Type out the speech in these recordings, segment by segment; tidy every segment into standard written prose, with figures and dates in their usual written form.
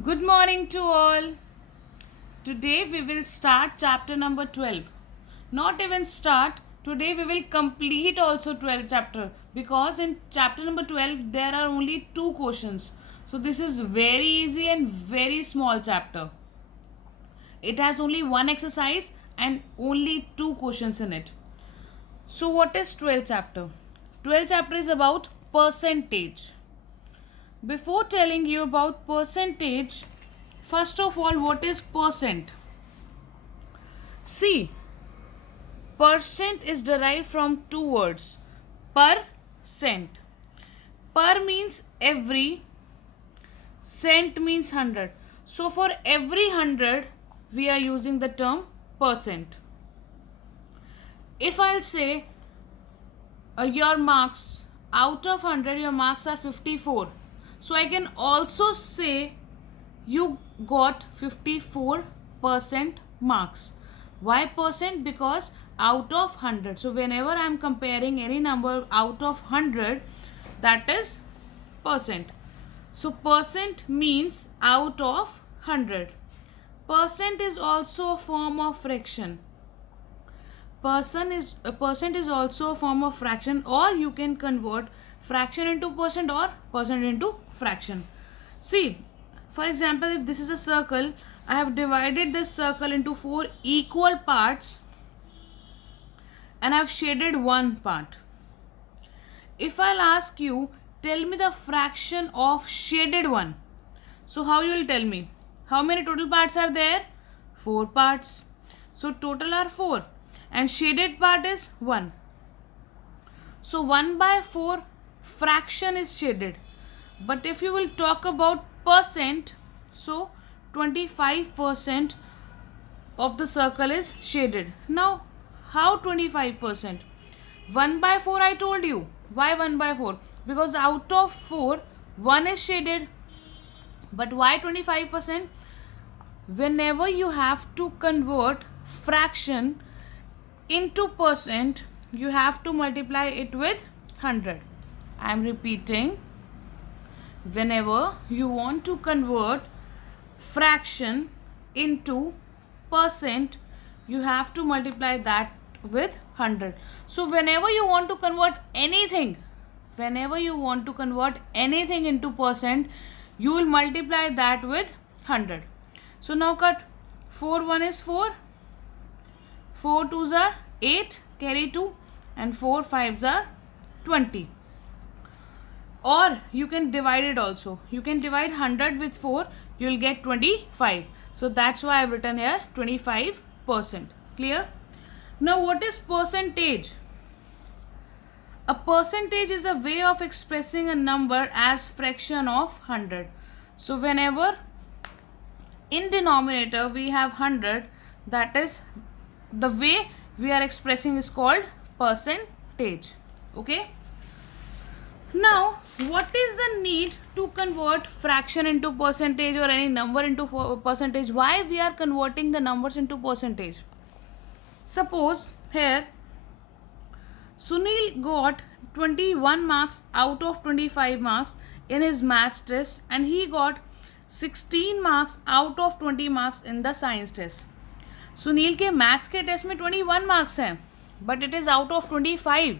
Good morning to all. Today we will start chapter number 12. Not even start, today we will complete also 12 chapter because in chapter number 12 there are only two questions. So this is very easy and very small chapter. It has only one exercise and only two questions in it. So what is 12 chapter? 12 chapter is about percentage. Before telling you about percentage, first of all, what is percent? See, percent is derived from two words. Per cent. Per means every, cent means 100. So for every 100, we are using the term percent. If I'll say your marks, out of 100, your marks are 54. So I can also say you got 54% marks. Why percent? Because out of 100. So whenever I am comparing any number out of 100, that is percent. So percent means out of 100. Percent is also a form of fraction. Percent is also a form of fraction, or you can convert fraction into percent or percent into fraction. See, for example, if this is a circle, I have divided this circle into four equal parts and I have shaded one part. If I'll ask you, tell me the fraction of shaded one. So how you will tell me? How many total parts are there? Four parts. So total are four and shaded part is 1. So 1 by 4 fraction is shaded. But if you will talk about percent, so 25% of the circle is shaded. Now, how 25%? 1 by 4 I told you. Why 1 by 4? Because out of 4, 1 is shaded. But why 25%? Whenever you have to convert fraction into percent, you have to multiply it with 100. I am repeating. Whenever you want to convert fraction into percent, you have to multiply that with 100. So whenever you want to convert anything, into percent, you will multiply that with 100. So now cut. 4 1 is 4, 4 2s are 8, carry 2, and 4 5s are 20. Or you can divide it also. You can divide 100 with 4, you will get 25. So that's why I have written here 25%. Clear? Now what is percentage? A percentage is a way of expressing a number as fraction of 100. So whenever in denominator we have 100, that is the way we are expressing is called percentage. Okay? Now, what is the need to convert fraction into percentage or any number into percentage? Why we are converting the numbers into percentage? Suppose here Sunil got 21 marks out of 25 marks in his maths test and he got 16 marks out of 20 marks in the science test. Sunil के maths के test में 21 marks हैं but it is out of 25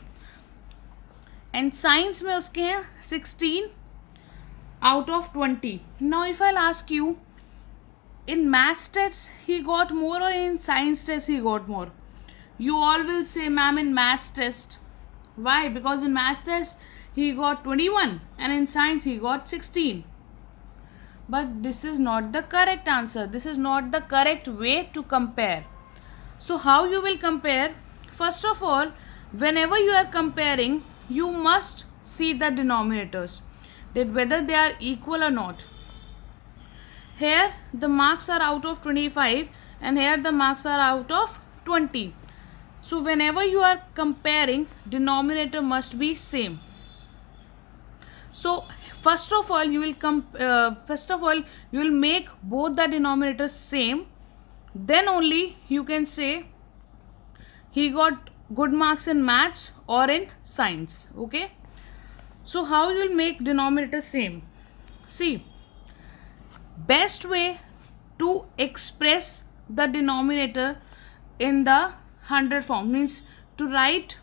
and science में उसके हैं 16 out of 20. Now if I'll ask you, in maths test he got more or in science test he got more? You all will say, ma'am, in maths test. Why? Because in maths test he got 21 and in science he got 16. But this is not the correct answer. This is not the correct way to compare. So how you will compare? First of all, whenever you are comparing, you must see the denominators, that whether they are equal or not. Here the marks are out of 25 and here the marks are out of 20. So whenever you are comparing, denominator must be same. So first of all you will make both the denominators same, then only you can say he got good marks in maths or in science. Okay, so how you will make denominator same? See, Best way to express the denominator in the 100 form means to write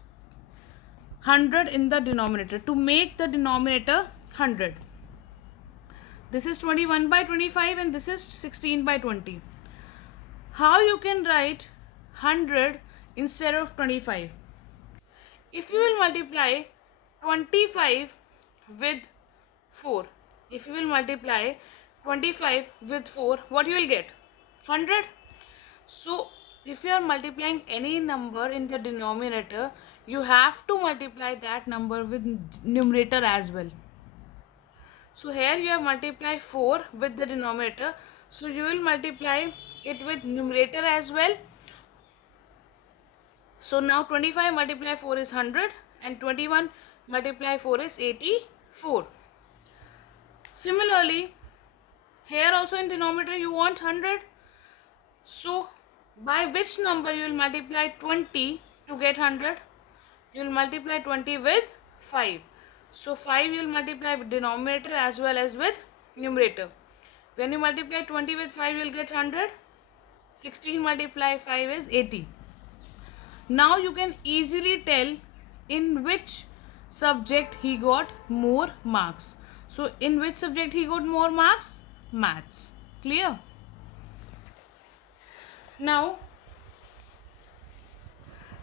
100 in the denominator, to make the denominator 100. This is 21 by 25 and this is 16 by 20. How you can write 100 instead of 25? If you will multiply 25 with 4, if you will multiply 25 with 4, what you will get? 100. So if you are multiplying any number in the denominator, you have to multiply that number with numerator as well. So here you have multiplied 4 with the denominator, so you will multiply it with numerator as well. So now 25 multiply 4 is 100 and 21 multiply 4 is 84. Similarly, here also in denominator you want 100. So by which number you will multiply 20 to get 100? You will multiply 20 with 5. So 5 you will multiply with denominator as well as with numerator. When you multiply 20 with 5, you will get 100. 16 multiply 5 is 80. Now you can easily tell in which subject he got more marks. So in which subject he got more marks? Maths. Clear? Now,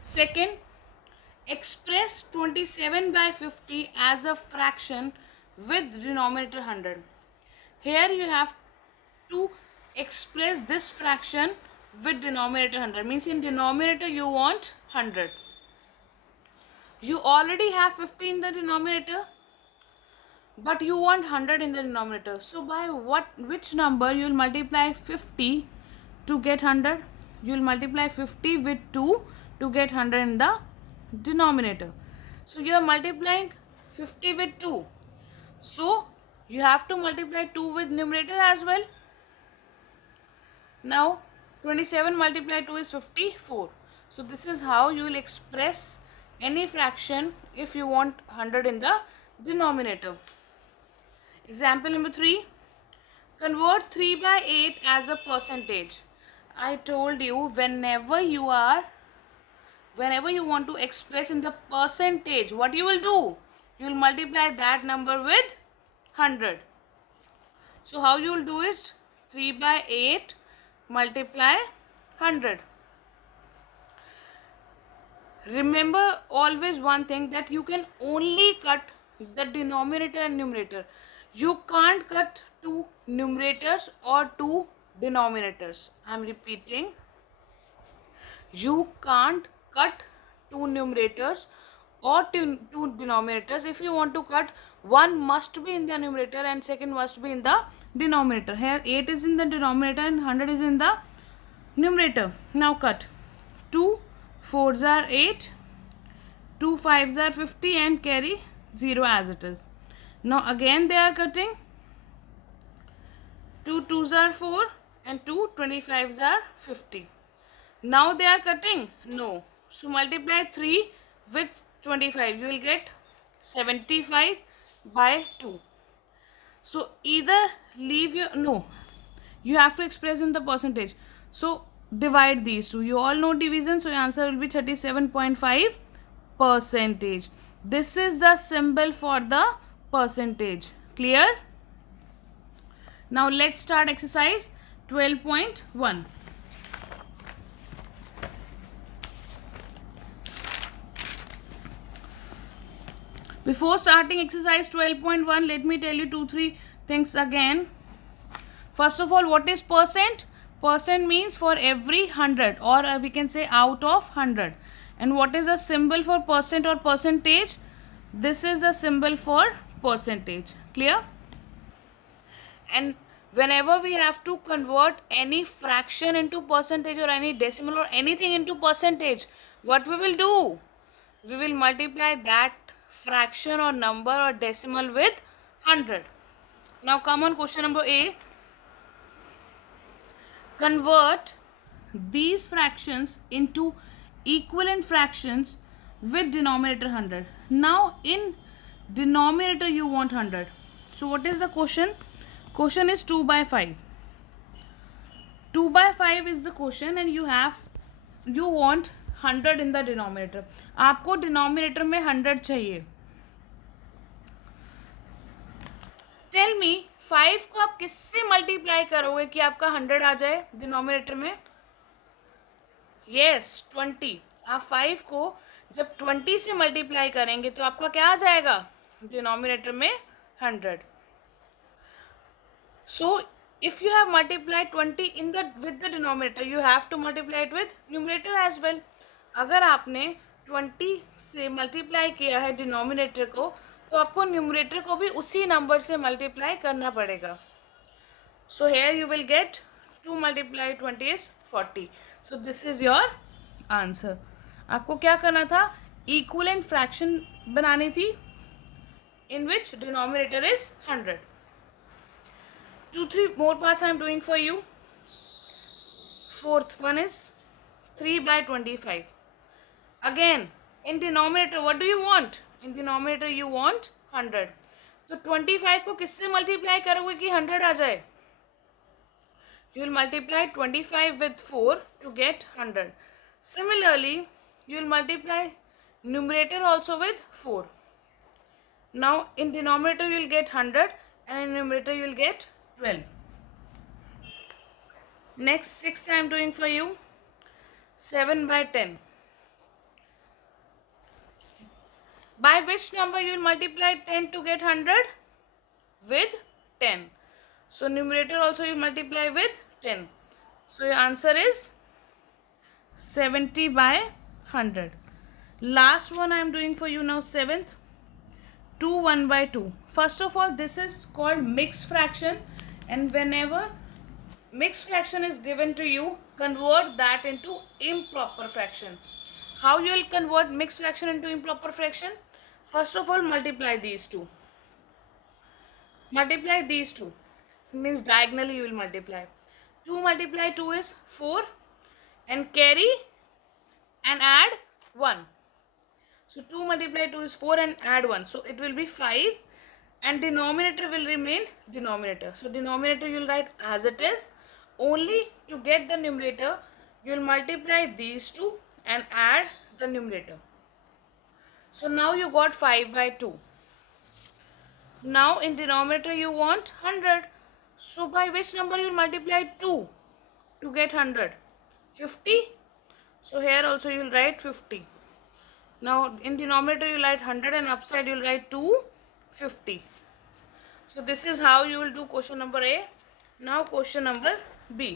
second, express 27 by 50 as a fraction with denominator 100. Here you have to express this fraction with denominator 100. Means in denominator you want 100. You already have 50 in the denominator, but you want 100 in the denominator. So by which number you will multiply 50 to get 100? You will multiply 50 with 2 to get 100 in the denominator. So you are multiplying 50 with 2. So you have to multiply 2 with numerator as well. Now 27 multiplied 2 is 54. So this is how you will express any fraction if you want 100 in the denominator. Example number 3. Convert 3 by 8 as a percentage. I told you whenever you want to express in the percentage, what you will do? You will multiply that number with 100. So how you will do it? 3 by 8 multiply 100. Remember always one thing, that you can only cut the denominator and numerator. You can't cut two numerators or two denominators. I am repeating. You can't cut two numerators or two denominators. If you want to cut, one must be in the numerator and second must be in the denominator. Here 8 is in the denominator and 100 is in the numerator. Now cut. 2 4s are 8, 2 5s are 50 and carry 0 as it is. Now again they are cutting. 2 2s are 4 and 2 25s are 50. Now they are cutting? No. So multiply 3 with 25. You will get 75 by 2. So either leave your, no, you have to express in the percentage. So divide these two. You all know division, so your answer will be 37.5 percentage. This is the symbol for the percentage. Clear? Now let's start exercise 12.1. Before starting exercise 12.1, let me tell you 2-3 things again. First of all, what is percent? Percent means for every 100, or we can say out of 100. And what is the symbol for percent or percentage? This is the symbol for percentage. Clear? And whenever we have to convert any fraction into percentage or any decimal or anything into percentage, what we will do? We will multiply that fraction or number or decimal with 100. Now come on, question number A. Convert these fractions into equivalent fractions with denominator 100. Now in denominator you want 100. So what is the question? Question is 2 by 5. 2/5 is the question and you want 100 in the denominator. आपको denominator में 100 चाहिए. Tell me 5 को आप किससे multiply करोगे कि आपका 100 आ जाए डिनोमिनेटर में? यस 20. आप 5 को जब 20 से मल्टीप्लाई करेंगे तो आपका क्या आ जाएगा डिनोमिनेटर में 100. So if you have multiplied 20 with the denominator, you have to multiply it with numerator as well. अगर आपने 20 से मल्टीप्लाई किया है डिनोमिनेटर को तो आपको न्यूमरेटर को भी उसी नंबर से मल्टीप्लाई करना पड़ेगा. So here you will get 2 multiply 20 is 40. So this is your answer. आपको क्या करना था? इक्वलेंट फ्रैक्शन बनानी थी in which denominator is 100. 2-3 more parts I am doing for you. Fourth one is 3/25. Again, in denominator, what do you want? In denominator you want 100. तो 25 को किससे multiply करोगे कि 100 आ जाए? You will multiply 25 with 4 to get 100. Similarly, you will multiply numerator also with 4. Now in denominator you will get 100 and in numerator you will get 12. Next, sixth I am doing for you 7/10. By which number you will multiply 10 to get 100? With 10. So numerator also you multiply with 10. So your answer is 70/100. Last one I am doing for you now, seventh. 2 1/2. First of all, this is called mixed fraction, and whenever mixed fraction is given to you, convert that into improper fraction. How you will convert mixed fraction into improper fraction? First of all, multiply these two. Multiply these two. Means diagonally you will multiply. 2 multiply 2 is 4 and carry and add 1. So 2 multiply 2 is 4 and add 1. So it will be 5 and denominator will remain denominator. So denominator you will write as it is. Only to get the numerator you will multiply these two and add the numerator. So now you got 5/2. Now in denominator you want 100. So by which number you will multiply 2 to get 100? 50. So here also you will write 50. Now in denominator you will write 100 and upside you will write 250. So this is how you will do question number A. Now question number B.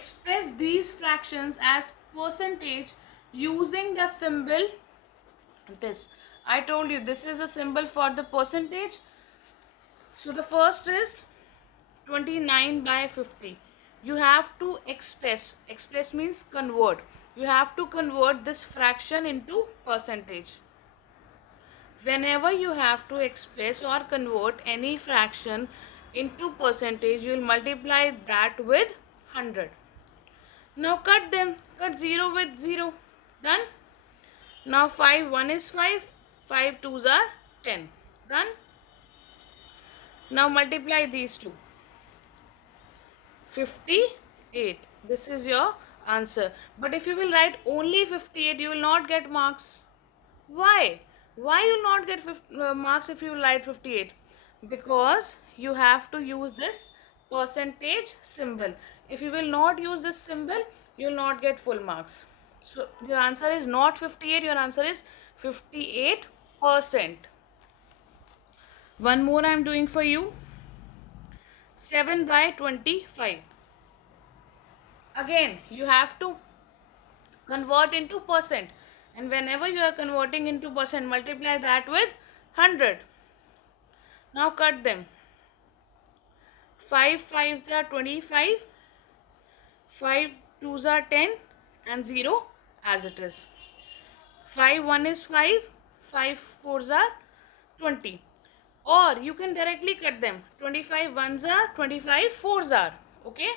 Express these fractions as percentage using the symbol this. I told you this is the symbol for the percentage. So the first is 29/50. You have to express means convert. You have to convert this fraction into percentage. Whenever you have to express or convert any fraction into percentage, you will multiply that with 100. Now cut them. Cut 0 with 0. Done. Now 5 1 is 5. 5 2s are 10. Done. Now multiply these two. 58. This is your answer. But if you will write only 58, you will not get marks. Why? Why you will not get marks if you write 58? Because you have to use this percentage symbol. If you will not use this symbol, you will not get full marks. So your answer is not 58, your answer is 58%. One more I am doing for you. 7/25. Again, you have to convert into percent. And whenever you are converting into percent, multiply that with 100. Now cut them. 5 5s are 25. 5 2s are 10 and 0 as it is. 5 1 is 5. 5 4s are 20. Or you can directly cut them. 25 1s are 25 4s are. Okay.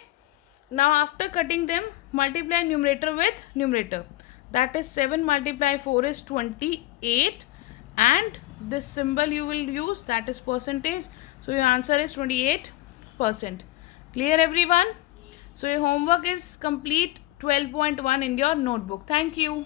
Now after cutting them, multiply numerator with numerator. That is 7 multiply 4 is 28 and this symbol you will use, that is percentage. So your answer is 28%. Clear everyone? So your homework is complete 12.1 in your notebook. Thank you.